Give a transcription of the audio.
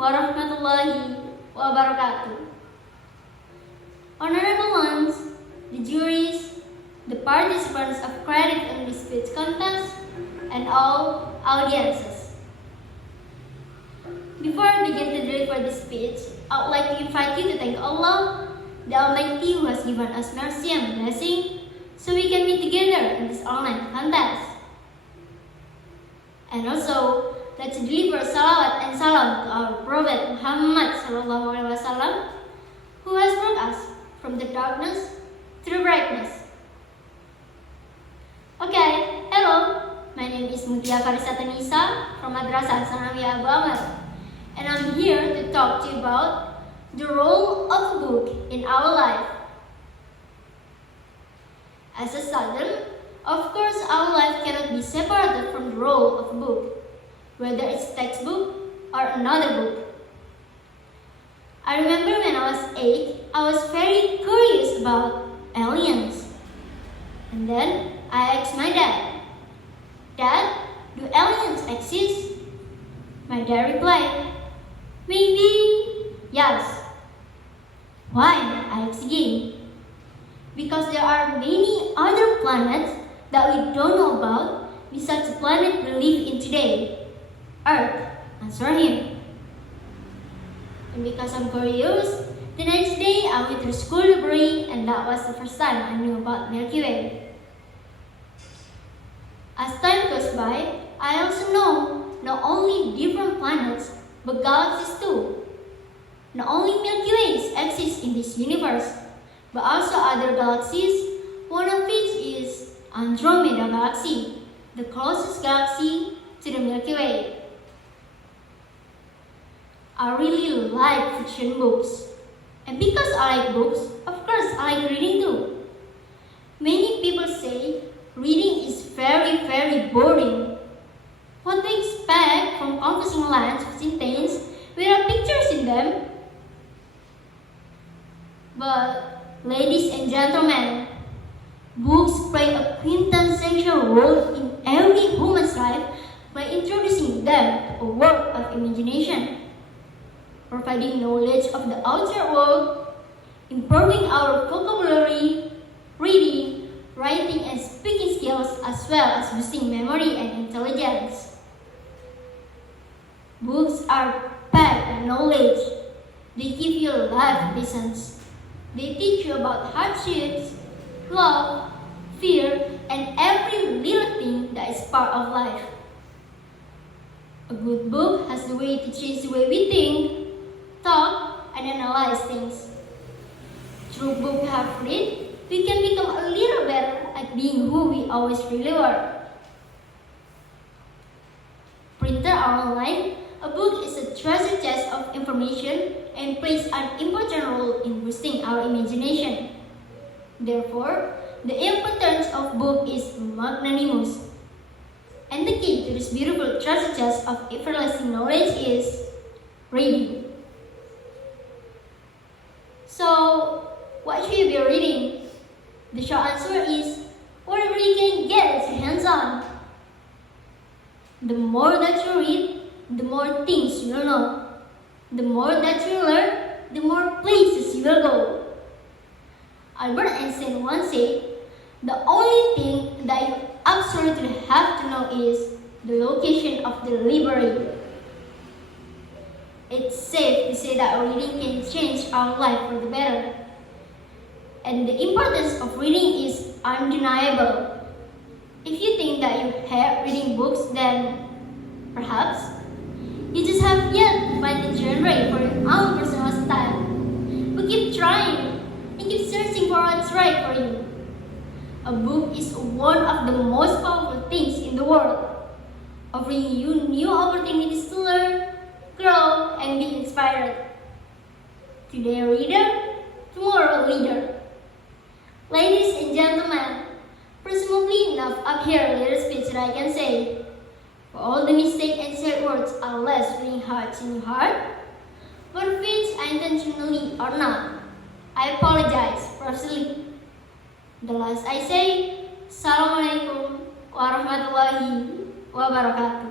warahmatullahi wabarakatuh. Honorable ones, the juries, the participants of credit in this speech contest, and all audiences. Before I begin to deliver this speech, I would like to invite you to thank Allah, the Almighty, who has given us mercy and blessing, so we can meet together in this online contest. And also, let's deliver salawat and salam to our Prophet Muhammad SAW, who has brought us from the darkness to the brightness. Okay, hello, my name is Mutia Farisatun Nisa from Madrasah Sanawiyah Abu Amar, and I'm here to talk to you about the role of a book in our life. As a student, of course, our life cannot be separated from the role of a book, whether it's textbook or another book. I remember when I was 8, I was very curious about aliens. And then I asked my dad, "Dad, do aliens exist?" My dad replied, "Maybe, yes." Why? I asked again. Because there are many other planets that we don't know about besides the planet we live in today, Earth. Answer him. And because I'm curious, the next day I went to the school library, and that was the first time I knew about Milky Way. As time goes by, I also know not only different planets, but galaxies too. Not only Milky Ways exist in this universe, but also other galaxies, one of which is Andromeda Galaxy, the closest galaxy to the Milky Way. I really like fiction books. And because I like books, of course I like reading too. Many people say reading is very, very boring. What to expect from confusing lines with sentence without pictures in them? But, ladies and gentlemen, books play a quintessential role in every human's life by introducing them to a world of imagination, providing knowledge of the outer world, improving our vocabulary, reading, writing, and speaking skills, as well as boosting memory and intelligence. Books are packed with knowledge. They give you life lessons. They teach you about hardships, love, fear, and every little thing that is part of life. A good book has the way to change the way we think, talk, and analyze things. Through books we have read, we can become a little better at being who we always really were. Printed or online, a book is a treasure chest of information and plays an important role in boosting our imagination. Therefore, the importance of book is magnanimous. And the key to this beautiful treasure chest of everlasting knowledge is reading. So, what should you be reading? The short answer is whatever you can get your hands on. The more that you read, the more things you will know. The more that you learn, the more places you will go. Albert Einstein once said, "The only thing that you absolutely have to know is the location of the library." It's safe to say that reading can change our life for the better. And the importance of reading is undeniable. If you think that you hate reading books, then perhaps you just have yet to find the genre for your own personal style. But keep trying and keep searching for what's right for you. A book is one of the most powerful things in the world, offering you new opportunities to learn, grow, and be inspired. Today a reader, tomorrow a leader. Ladies and gentlemen, presumably enough up here a little speech that I can say. For all the mistakes and said words are less ringing hearts in your heart, but which I intentionally or not, I apologize profusely. The last I say, Assalamualaikum warahmatullahi wabarakatuh.